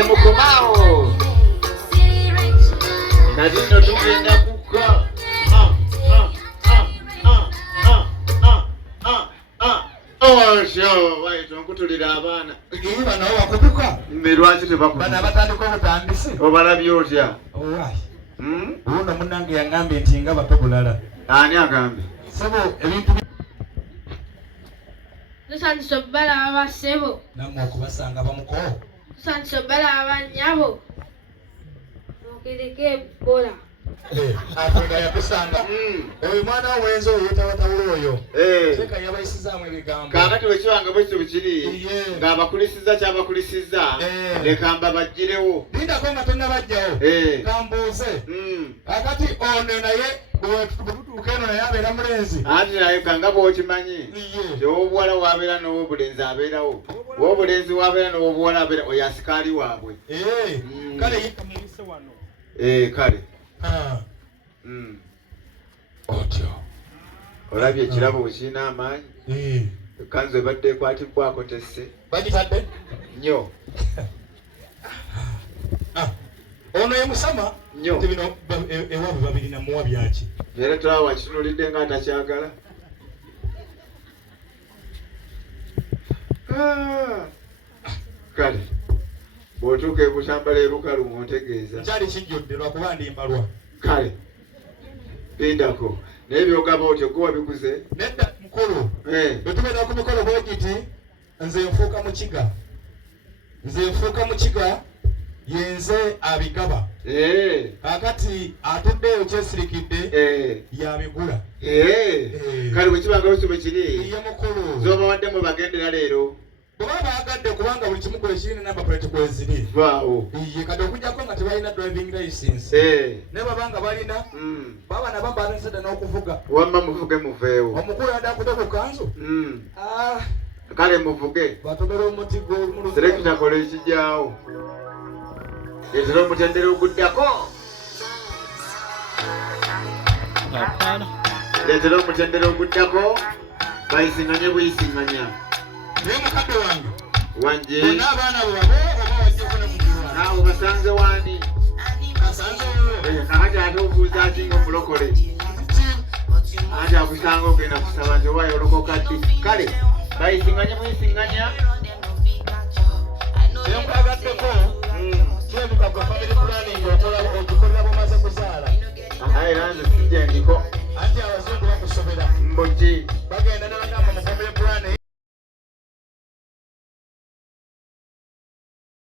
kale mukomao kadino tugenda kuka Osho, wait, nkutulira abaana. Iba nawo wakutuka. Mbirwaki tebakutuka. Bana batandika obutandisi. Obalabye otya? Owai. Uno munange yangambye nti nga batobulala. Ani agambye? Sebo ebintu Tusandise obbala abasebo. Namwe okubasanga bamuko. Tusandise obbala abanyabo. Mukirike bola. Atunga yakusanga. Oyo mwana w'enzo yetawatawula oyo. Seka yabayisizaamu ebigambo. Kaakati wekiwanga bwe kiri ng'abakulisiza kyabakulisiza lekamba bajjirewo. Lindako nga tonnabajjawo. Kambuuze. Kakati ono naye bwetutuuka eno naye abeera mulenzi. Anti naye kanga bw'okimanyi. Ow'obuwala w'abeera n'ow'obulenzi abeerawo. W'obulenzi w'abeera n'ow'obuwala abeera oyo asikaali waabwe. Kale yita muyise wano. Kale. Otyo. Olabye ekirabo kirina amaanyi. Kanzu ebadde ekwatibbwako tesse. Bagitadde? Nnyo. Ono ye Musama? Nnyo. Bino ewaabwe babirina muwa byaki? Era tolaba wakinulidde nga atakyagala. Kale. Bw'otuuka e Butambala erukalu ontegeeza. Nkyali kijjudde lwakuba ndimbalwa. Kale. Lindako. Naye byogamba otyo gwe wabiguze? Nedda mukulu. Bwe tubeera ku mikolo bwe giti nze nfuuka mu kiga yenze abigaba. Kakati atuddeyo kyesirikidde yabigula. Kale bwe kibanga bwe kiri ye mukulu z'obawaddemu bagendera leero. Bw'oba baagadde kubanga buli kimu kirina number plate kweziri. Vaawo. Kati okujjako nga tebalina driving license. Ne babanga balina baba nabo balansedda n'okuvuga. Wamma muvuge muveewo. Omukulu yadde akutte ku kanzu. Kale muvuge. Batobera omuti gw'omulufu. Selekita kola ekijjaawo. Leetera omutendera oguddako. Leetera omutendera oguddako. Bayisiŋŋanye buyisiŋŋanya. Naye mukadde wange. Wanje. Bonna abaana bwabo oba wajjeko ne mugiwana. Naawe basanze wani? Basanze oyo. Kakati ate obuuza ati ng'omulokole. Ate akusanga ogenda kusaba nti oba yolokoka ddi. Kale, bayisiŋŋanye buyisiŋŋanya. Enkulagadeko. Kirabika gwe family planning ogikolera bumaze kuzaala. Era nze sijja ndiko. Anti abazungu bakusobera. Mboki. Bagenda n'abagamba